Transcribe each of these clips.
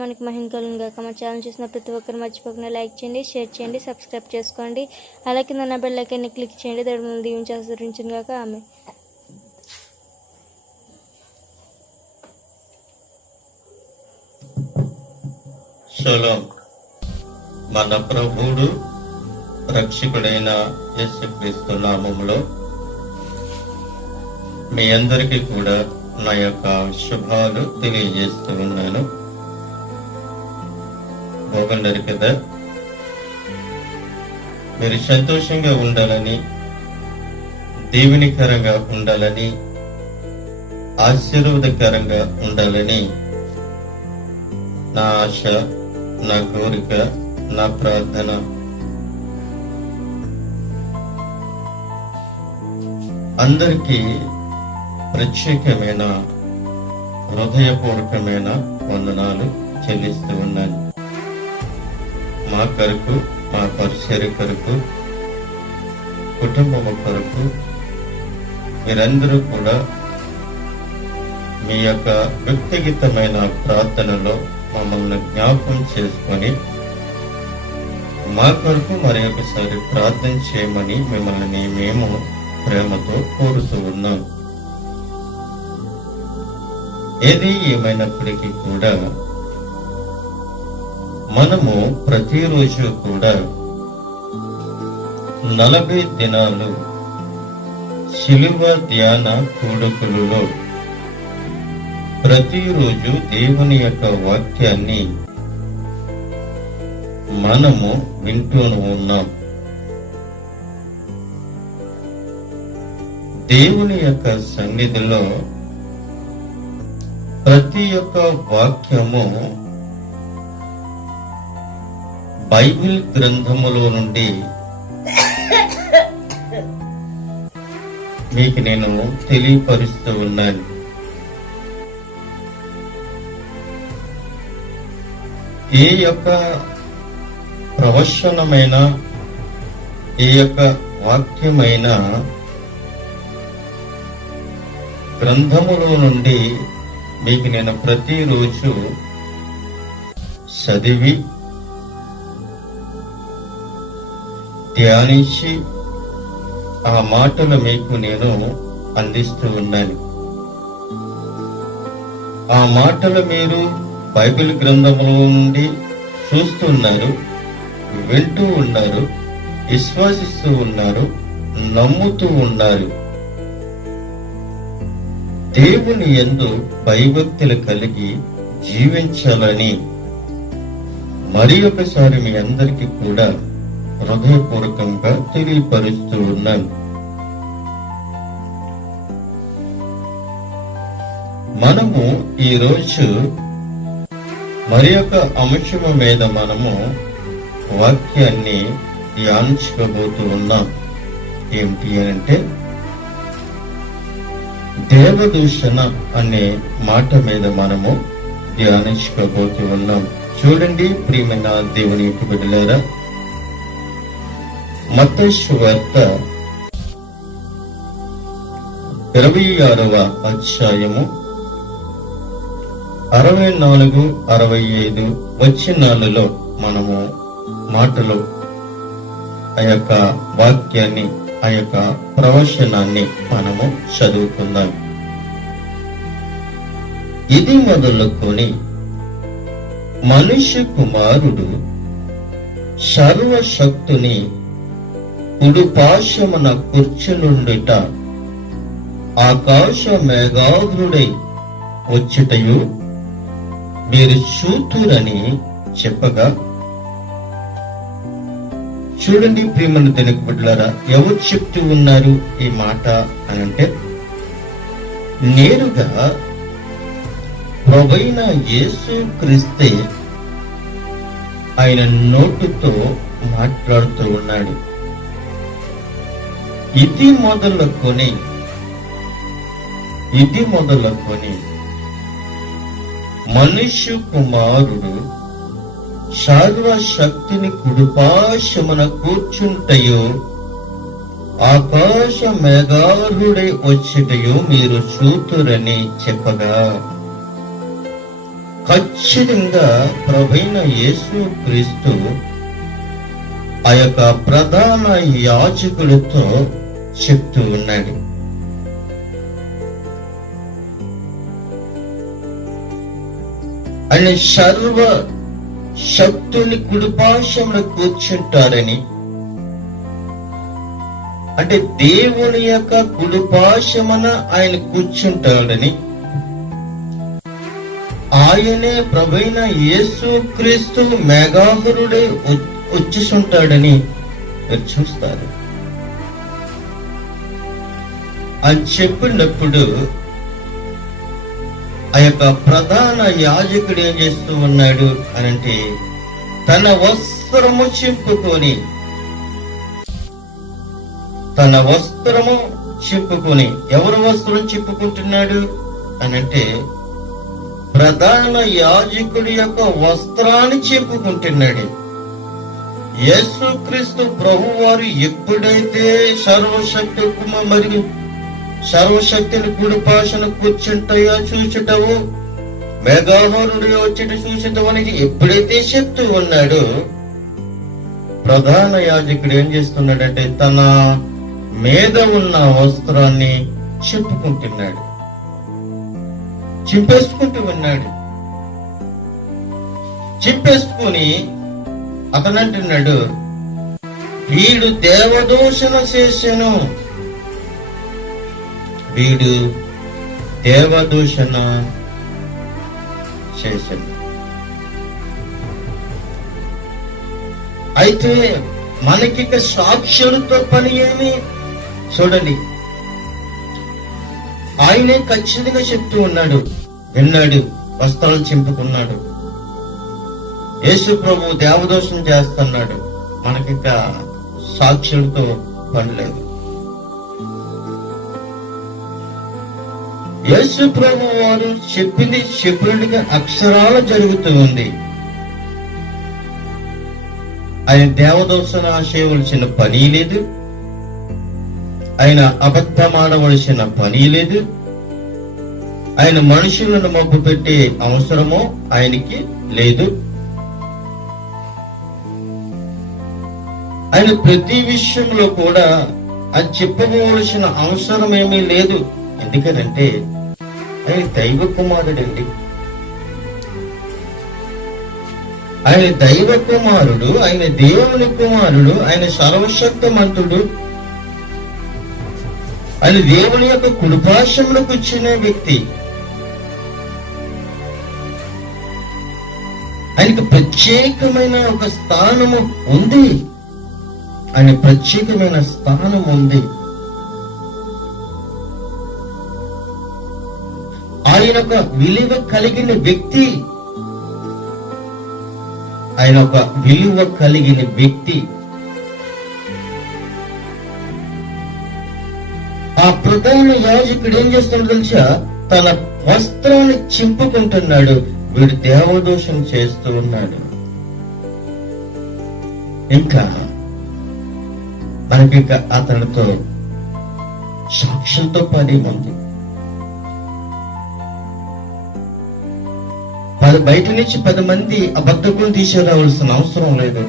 మనకి మహింకలను గాక మా ఛానల్ చూసిన ప్రతి ఒక్కరు మర్చిపోకుండా లైక్ చేయండి షేర్ చేయండి సబ్స్క్రైబ్ చేసుకోండి. అలా కింద నా బెల్ ఐకాన్ని క్లిక్ చేయండి. దాని మనం దీవించి ఆశీర్వదించును గాక ఆమె. షలోం. మన ప్రభువుడు రక్షకుడైన యేసుక్రీస్తు నామములో మీ అందరికీ కూడా నా యొక్క శుభాలు తెలియజేస్తూ ఉన్నాను. బాగున్నారు కదా మీరు సంతోషంగా ఉండాలని దేవునికరంగా ఉండాలని ఆశీర్వాదకరంగా ఉండాలని నా ఆశ నా కోరిక నా ప్రార్థన. అందరికీ ప్రత్యేకమైన హృదయపూర్వకమైన వందనాలు చెల్లిస్తూ ఉన్నాను. మా కొరకు మా పరిచర్య కొరకు కుటుంబం కొరకు మీరందరూ కూడా మీ యొక్క వ్యక్తిగతమైన ప్రార్థనలో మమ్మల్ని జ్ఞాపకం చేసుకొని మా కొరకు మరి ఒకసారి ప్రార్థన చేయమని మిమ్మల్ని మేము ప్రేమతో కోరుతూ ఉన్నాం. ఏది ఏమైనప్పటికీ కూడా మనము ప్రతిరోజు కూడా నలభై దినాలు శిలువ ధ్యాన కూడుకులలో ప్రతిరోజు దేవుని యొక్క వాక్యాన్ని మనము వింటూ ఉన్నాం. దేవుని యొక్క సన్నిధిలో ప్రతి ఒక్క వాక్యము బైబిల్ గ్రంథములో నుండి మీకు నేను తెలియపరుస్తూ ఉన్నాను. ఏ యొక్క ప్రవచనమైన ఏ యొక్క వాక్యమైన గ్రంథములో నుండి మీకు నేను ప్రతిరోజు చదివి ధ్యానించి ఆ మాటలు మీకు నేను అందిస్తూ ఉన్నాను. ఆ మాటలు మీరు బైబిల్ గ్రంథంలో నుండి చూస్తున్నారు వింటూ ఉన్నారు విశ్వాసిస్తూ ఉన్నారు నమ్ముతూ ఉన్నారు. దేవుని ఎందు భయభక్తులు కలిగి జీవించాలని మరి ఒకసారి మీ అందరికీ కూడా హృదయపూర్వకంగా తెలియపరుస్తూ ఉన్నాను మనము ఈ రోజు మరి యొక్క అంశము మీద మనము వాక్యాన్ని ధ్యానించుకోబోతూ ఉన్నాం. ఏమిటి అంటే దేవదూషణ అనే మాట మీద మనము ధ్యానించుకోబోతూ ఉన్నాం. చూడండి ప్రియమైన దేవుని యొక్క బిడ్డలారా మతేశ్వార్త ఇరవై ఆరవ అధ్యాయము అరవై నాలుగు అరవై ఐదు వచ్చినాలలో మనము మాటలు ఆ యొక్క వాక్యాన్ని ఆ యొక్క ప్రవచనాన్ని మనము చదువుకుందాం. ఇది మొదలుకొని మనుష్య కుమారుడు సర్వశక్తుని కుడుపాశమున కూర్చునుండుట. ఆకాశ మేఘాగ్రుడై వచ్చుటయు మీరు చూతురని చెప్పగా. చూడండి ప్రియమను తెనకు బిడ్డలారా ఎవరు చెప్తూ ఉన్నారు ఈ మాట అని అంటే నేరుగా ప్రభైన యేసు క్రిస్తే ఆయన నోటుతో మాట్లాడుతూ ఉన్నాడు. ఇది మొదలుకొని ఇది మొదలుకొని మనుష్య కుమారుడు సర్వశక్తిని కుడుపాశమున కూర్చుంటయో ఆకాశ మేఘారుడై వచ్చిటయో మీరు చూతురని చెప్పగా. ఖచ్చితంగా ప్రభైన యేసు క్రీస్తు ఆ యొక్క ప్రధాన యాజకుడితో చెప్తూ ఉన్నాడు ఆయన సర్వ శక్తుని కుడిపాశంలో కూర్చుంటారని. అంటే దేవుని యొక్క కుడిపాశమన ఆయన కూర్చుంటాడని. ఆయనే ప్రభైన యేసు క్రీస్తు మేఘాహరుడే వచ్చుంటాడని మీరు చూస్తారు. అని చెప్పినప్పుడు ఆ యొక్క ప్రధాన యాజకుడు ఏం చేస్తూ ఉన్నాడు అని అంటే తన వస్త్రము చింపుకొని తన వస్త్రము చింపుకొని ఎవరు వస్త్రం చింపుకుంటున్నాడు అని అంటే ప్రధాన యాజకుడి యొక్క వస్త్రాన్ని చింపుకుంటున్నాడు యేసుక్రీస్తు ప్రభు వారు ఎప్పుడైతే సర్వశక్తి మరియు సర్వశక్తిని కుడిపాషను కూర్చుంటాయో చూచుటవు. మేఘాహోరుడు వచ్చి చూచుటవు ఎప్పుడైతే చెప్తూ ఉన్నాడు ప్రధాన యాజకుడు ఏం చేస్తున్నాడంటే తన మీద ఉన్న వస్త్రాన్ని చెప్పుకుంటున్నాడు చింపేసుకుంటూ ఉన్నాడు. చింపేసుకుని అతనంటున్నాడు వీడు దేవదూషణ చేశాను వీడు దేవదూషణ చేశాడు. అయితే మనకిక సాక్షులతో పని ఏమి? చూడండి. ఆయనే ఖచ్చితంగా చెప్తూ ఉన్నాడు. విన్నాడు వస్త్రాలు చింపుకున్నాడు. యేసు ప్రభు దేవదోషం చేస్తున్నాడు. మనకిక సాక్షులతో పని లేదు. యేసు ప్రభు వారు చెప్పింది చెప్పినట్టుగా అక్షరాలు జరుగుతూ ఉంది. ఆయన దేవదోషణ చేయవలసిన పని లేదు. ఆయన అబద్ధమాడవలసిన పని లేదు. ఆయన మనుషులను మబ్బు పెట్టే అవసరమో ఆయనకి లేదు. ఆయన ప్రతి విషయంలో కూడా అది చెప్పవలసిన అవసరం ఏమీ లేదు. ఎందుకనంటే ఆయన దైవ కుమారుడండి ఆయన దైవ కుమారుడు ఆయన దేవుని కుమారుడు ఆయన సర్వశక్తమంతుడు. ఆయన దేవుని యొక్క కుడిపాశంలోకి వచ్చిన వ్యక్తి. ఆయనకు ప్రత్యేకమైన ఒక స్థానము ఉంది. ఆయన ప్రత్యేకమైన స్థానం ఉంది. ఆయన ఒక విలువ కలిగిన వ్యక్తి. ఆయన ఒక విలువ కలిగిన వ్యక్తి. ఆ ప్రధాన యాజకుడు ఏం చేస్తున్నాడు తెలుసా? తన వస్త్రాన్ని చింపుకుంటున్నాడు. వీడు దేవదోషం చేస్తూ ఉన్నాడు. ఇంకా మనకి అతనితో సాక్ష్యంతో పని ఉంది. పది బయట నుంచి పది మంది అబద్ధకులు తీసుకురావాల్సిన అవసరం లేదు.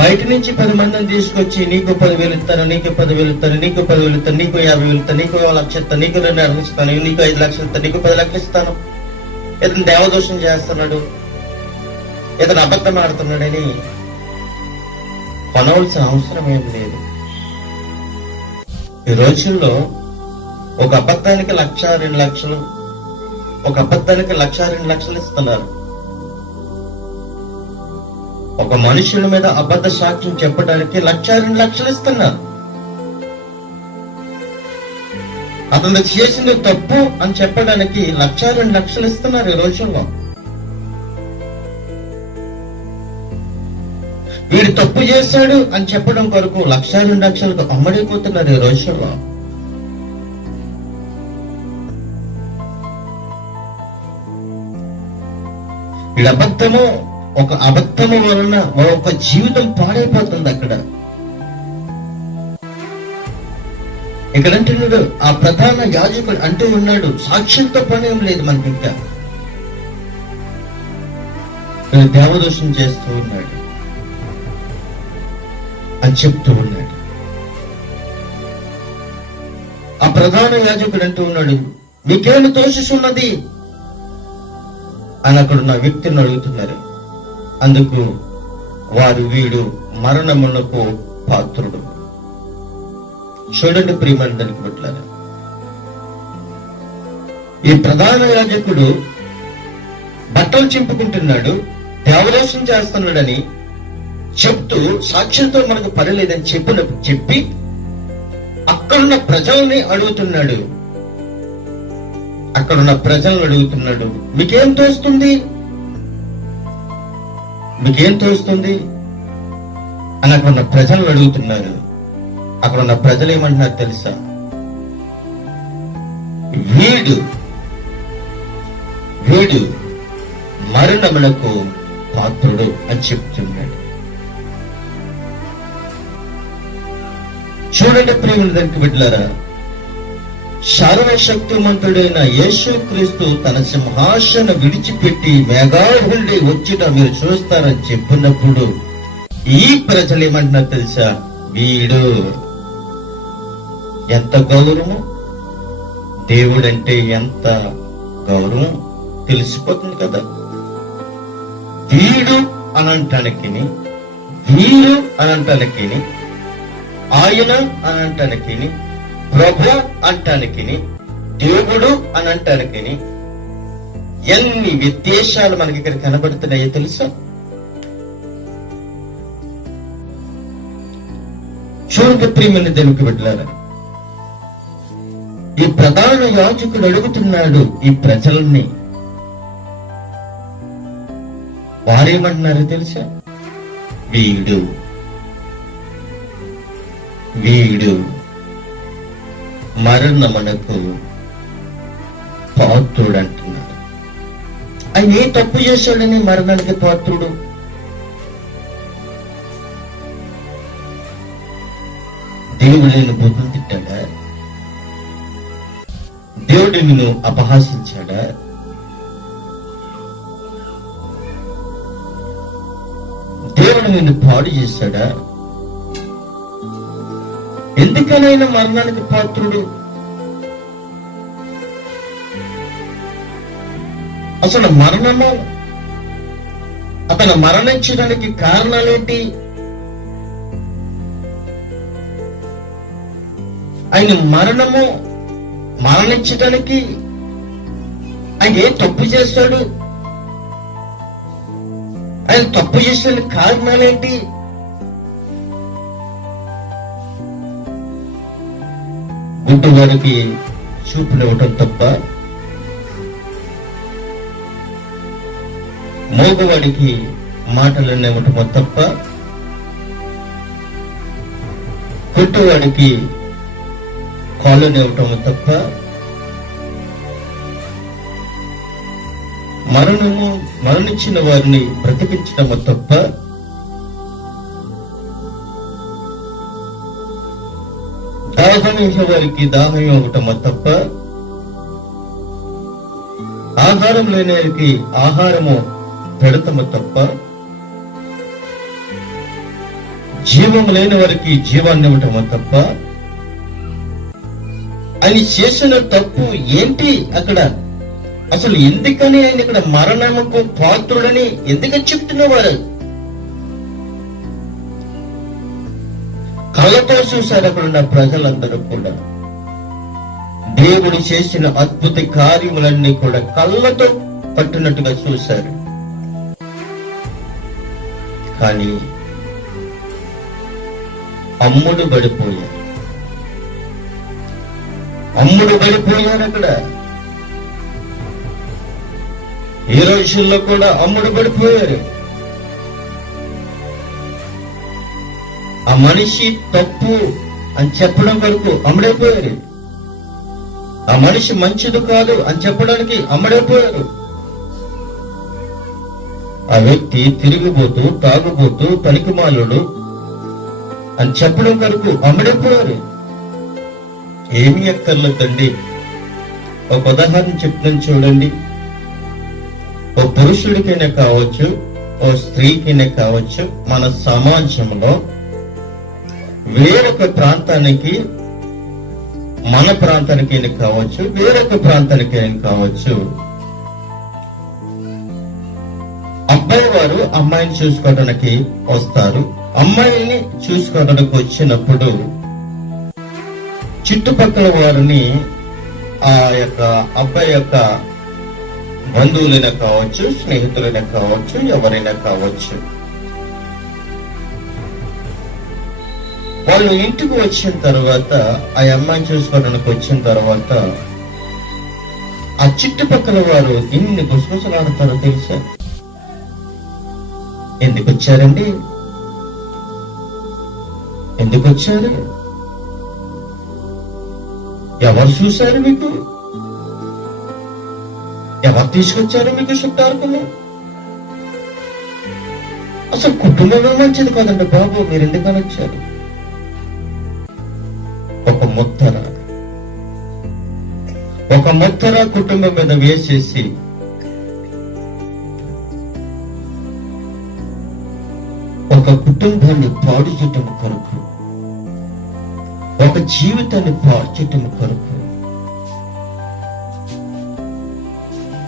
బయట నుంచి పది మందిని తీసుకొచ్చి నీకు పదివేలు ఇస్తాను నీకు పదివేలు ఇస్తాను నీకు పదివేలు ఇస్తాను నీకు యాభై వేలు ఇస్తాను నీకు లక్ష ఇస్తాను నీకు రెండు అడుగు ఇస్తాను నీకు ఐదు లక్షలు ఇస్తాను నీకు పది లక్షలు ఇస్తాను. ఇతను దేవదోషం చేస్తున్నాడు ఇతను అబద్ధం ఆడుతున్నాడని కొనవలసిన అవసరం ఏం లేదు. ఈ రోజుల్లో ఒక అబద్ధానికి లక్ష రెండు లక్షలు. ఒక అబద్ధానికి లక్ష రెండు లక్షలు ఇస్తున్నారు. ఒక మనుషుల మీద అబద్ధ సాక్ష్యం చెప్పడానికి లక్ష రెండు లక్షలు ఇస్తున్నారు. అతను చేసింది తప్పు అని చెప్పడానికి లక్ష రెండు లక్షలు ఇస్తున్నారు ఈ రోజుల్లో. వీడు తప్పు చేశాడు అని చెప్పడం కొరకు లక్ష రెండు లక్షలకు అమ్మడిపోతున్నారు ఈ రోజుల్లో. వీడి అబద్ధము ఒక అబద్ధము వలన ఒక జీవితం పాడైపోతుంది అక్కడ. ఇక్కడ అంటున్నాడు ఆ ప్రధాన యాజకుడు అంటూ ఉన్నాడు. సాక్ష్యంతో పని ఏం లేదు మనకి ఇంకా దేవదోషం చేస్తూ ఉన్నాడు. అని చెప్తూ ఉన్నాడు. ఆ ప్రధాన యాజకుడు అంటూ ఉన్నాడు మీకేమి దోషిస్తున్నది? అని అక్కడ ఉన్న వ్యక్తిని అడుగుతున్నారు. అందుకు వారు వీడు మరణమునకు పాత్రుడు. చూడండి ప్రియమని దానికి పెట్టారు ఈ ప్రధాన యాజకుడు బట్టలు చింపుకుంటున్నాడు దేవదోషం చేస్తున్నాడని చెప్తూ సాక్ష్యంతో మనకు పని లేదని చెప్పిన చెప్పి అక్కడున్న ప్రజల్ని అడుగుతున్నాడు. అక్కడున్న ప్రజలను అడుగుతున్నాడు. మీకేం తోస్తుంది? మీకేం తోస్తుంది? అని అక్కడ ఉన్న ప్రజలను అడుగుతున్నారు అక్కడ ఉన్న ప్రజలు ఏమంటున్నారు తెలుసా? వీడు వీడు మరణములకు పాత్రుడు అని చెప్తున్నాడు. చూడండి ప్రేమను దానికి బిడ్డలారా సర్వశక్తిమంతుడైన యేసు క్రీస్తు తన సింహాసన విడిచిపెట్టి మేఘాహుల్ని వచ్చిట మీరు చూస్తారని చెప్పినప్పుడు ఈ ప్రజలు ఏమంటున్నారు తెలుసా? వీడు ఎంత గౌరవం దేవుడంటే ఎంత గౌరవం? తెలిసిపోతుంది కదా. వీడు అనంటానికి వీరు అనంటానికి ఆయన అనంటానికి ప్రభు అంటానికి దేవుడు అని అంటానికి ఎన్ని వ్యత్యాసాలు మనకి ఇక్కడ కనబడుతున్నాయో తెలుసా? చూడండి ప్రియమైన దేవునికి బిడ్డలారా. ఈ ప్రధాన యాజకుడు అడుగుతున్నాడు ఈ ప్రజల్ని. వారేమంటున్నారో తెలుసా? వీడు. వీడు. మరణమునకు పాత్రుడు అంటున్నాడు ఆయన ఏ తప్పు చేశాడని మరణానికి పాత్రుడు? దేవుడు నేను బుద్ధులు తిట్టాడా? దేవుడు నిన్ను అపహాసించాడా? దేవుడు నిన్ను పాడు చేశాడా? ఎందుకనైనా మరణానికి పాత్రుడు? అసలు మరణము? అతను మరణించడానికి కారణాలేంటి? ఆయన మరణము మరణించడానికి ఆయన ఏ తప్పు చేస్తాడు? ఆయన తప్పు చేసిన కారణాలేంటి? గుడ్డువారికి చూపునివ్వటం తప్ప మోగవాడికి మాటలన్నీ ఇవ్వటం తప్ప కొట్టువాడికి కాళ్ళు ఇవ్వటం తప్ప మరణము మరణించిన వారిని బ్రతికించటము తప్ప దాహమేసే వారికి దాహం ఇవ్వటము తప్ప ఆహారం లేని వారికి ఆహారము పెడతము తప్ప జీవం లేని వారికి జీవాన్ని ఇవ్వటము తప్ప? ఆయన చేసిన తప్పు ఏంటి అక్కడ? అసలు ఎందుకని ఆయన ఇక్కడ మరణముకు పాత్రుడని ఎందుకని చెప్తున్నవారు కళ్ళతో చూశారు అక్కడ ఉన్న ప్రజలందరూ కూడా. దేవుడు చేసిన అద్భుత కార్యములన్నీ కూడా కళ్ళతో పట్టినట్టుగా చూశారు. కానీ అమ్ముడు పడిపోయారు అమ్ముడు పడిపోయారు అక్కడ. ఈ రోజుల్లో కూడా అమ్ముడు పడిపోయారు. ఆ మనిషి తప్పు అని చెప్పడం కొరకు అమ్ముడైపోయారు. ఆ మనిషి మంచిది కాదు అని చెప్పడానికి అమ్ముడైపోయారు. ఆ వ్యక్తి తిరిగిపోతూ తాగుబోతూ పనికిమాలుడు అని చెప్పడం కొరకు అమ్ముడైపోయారు. ఏమి ఎక్కర్లేదండి ఒక ఉదాహరణ చెప్తాను చూడండి. ఓ పురుషుడికైనా కావచ్చు ఓ స్త్రీకైనా కావచ్చు మన సమాజంలో వేరొక ప్రాంతానికి మన ప్రాంతానికైనా కావచ్చు వేరొక ప్రాంతానికైనా కావచ్చు. అబ్బాయి వారు అమ్మాయిని చూసుకోవడానికి వస్తారు. అమ్మాయిని చూసుకోవడానికి వచ్చినప్పుడు చుట్టుపక్కల వారిని ఆ యొక్క అబ్బాయి యొక్క బంధువులైనా కావచ్చు స్నేహితులైనా కావచ్చు ఎవరైనా కావచ్చు. వాళ్ళు ఇంటికి వచ్చిన తర్వాత ఆ అమ్మాయిని చూసుకోవడానికి వచ్చిన తర్వాత ఆ చుట్టుపక్కల వారు ఎన్ని గుసగుసలాడతారో తెలుసా? ఎందుకు వచ్చారండి ఎందుకు వచ్చారు ఎవరు చూశారు మీకు? ఎవరు తీసుకొచ్చారు మీకు చుట్టారుకుని అసలు కుటుంబమే మంచిది కాదండి బాబు మీరు ఎందుకని వచ్చారు? ముత్తర ఒక ముత్తర కుటుంబం మీద వేసేసి ఒక కుటుంబాన్ని పాడు చేయటం కొరకు ఒక జీవితాన్ని పాడుచటం కొరకు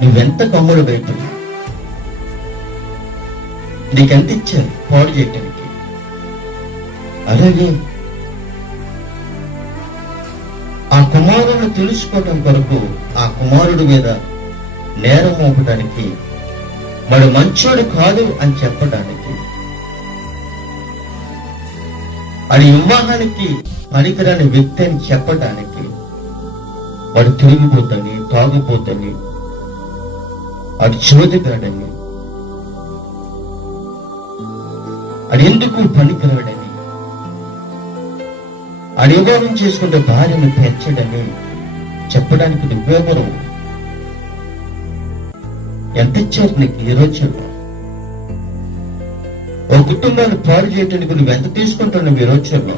నువ్వెంత కమ్ముడు బయట? నీకెంత ఇచ్చారు పాడు చేయటానికి? అలాగే ఆ కుమారుడు తెలుసుకోవటం కొరకు ఆ కుమారుడి మీద నేరం మోపడానికి వాడు మంచోడు కాదు అని చెప్పడానికి వాడి వివాహానికి పనికిరాని వ్యక్తి అని చెప్పడానికి వాడు తిరిగిపోతని తాగుపోతని వాడు చోదిగాడని అది ఎందుకు పనికిరాడని? ఆడి చేసుకుంటే భార్యను పెంచడమే. చెప్పడానికి నువ్వెవరు ఎంత ఇచ్చారు నీకు? ఈ రోజు ఓ కుటుంబాన్ని పాడు చేయడానికి నువ్వు ఎంత తీసుకుంటున్నావు ఈ రోజుల్లో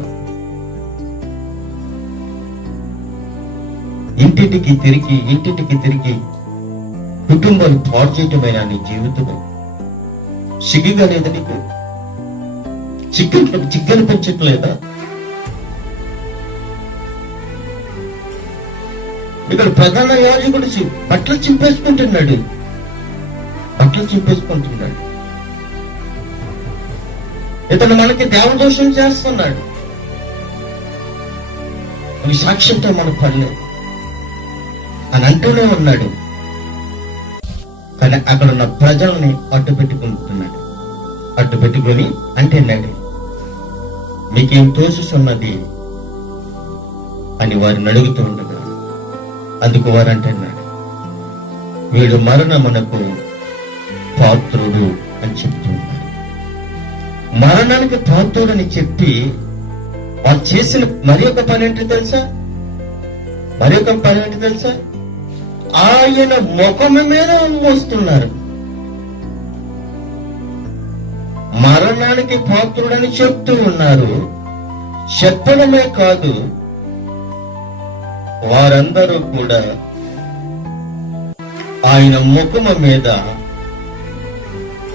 ఇంటింటికి తిరిగి ఇంటింటికి తిరిగి కుటుంబాన్ని పాడు చేయటమైన నీ జీవితము? సిగ్గుగా లేదా నీకు? చిక్కు చిక్కని ఇక్కడ ప్రధాన యాజకుడు బట్టలు చింపేసుకుంటున్నాడు. బట్టలు చింపేసుకుంటున్నాడు. ఇతను మనకి దేవదోషం చేస్తున్నాడు. అవి సాక్ష్యంతో మనకు పడలేదు. అని అంటూనే ఉన్నాడు. కానీ అక్కడ ఉన్న ప్రజల్ని అడ్డు పెట్టుకుంటున్నాడు. అడ్డు పెట్టుకొని అంటున్నాడు మీకేం తోచుతున్నది అని వారిని అడుగుతూ ఉండదు అందుకు వారు వీడు మరణమునకు పాత్రుడు అని చెప్తున్నాడు. మరణానికి పాత్రుడని చెప్పి వాళ్ళు చేసిన మరి ఒక పని ఏంటి తెలుసా? మరి ఒక పని ఏంటి తెలుసా? ఆయన ముఖము మీద మోస్తున్నారు. మరణానికి పాత్రుడని చెప్తూ ఉన్నారు. చెప్పడమే కాదు వారందరూ కూడా ఆయన ముఖము మీద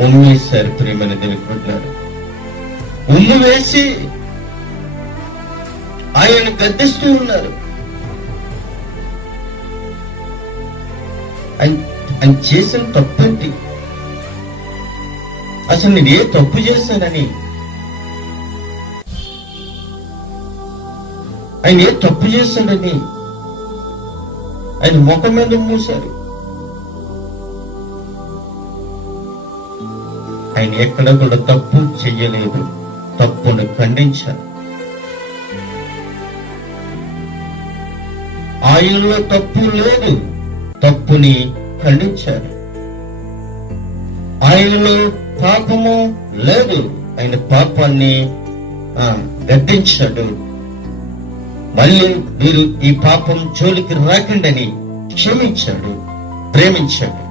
ఉమ్మేశారు ప్రేమని తెలుపుకుంటున్నారు? ఉమ్ము వేసి ఆయన గద్దిస్తూ ఉన్నారు. ఆయన చేసిన తప్పేంటి? అసలు నేను ఏ తప్పు చేశానని? ఆయన ఏ తప్పు చేశాడని? ఆయన ముఖం మీద మూశారు. ఆయన ఎక్కడ కూడా తప్పు చెయ్యలేదు. తప్పును ఖండించారు. ఆయనలో తప్పు లేదు. తప్పుని ఖండించారు. ఆయనలో పాపము లేదు. ఆయన పాపాన్ని ఆ, గద్దించాడు. మళ్ళీ మీరు ఈ పాపం జోలికి రాకండని క్షమించాడు ప్రేమించాడు.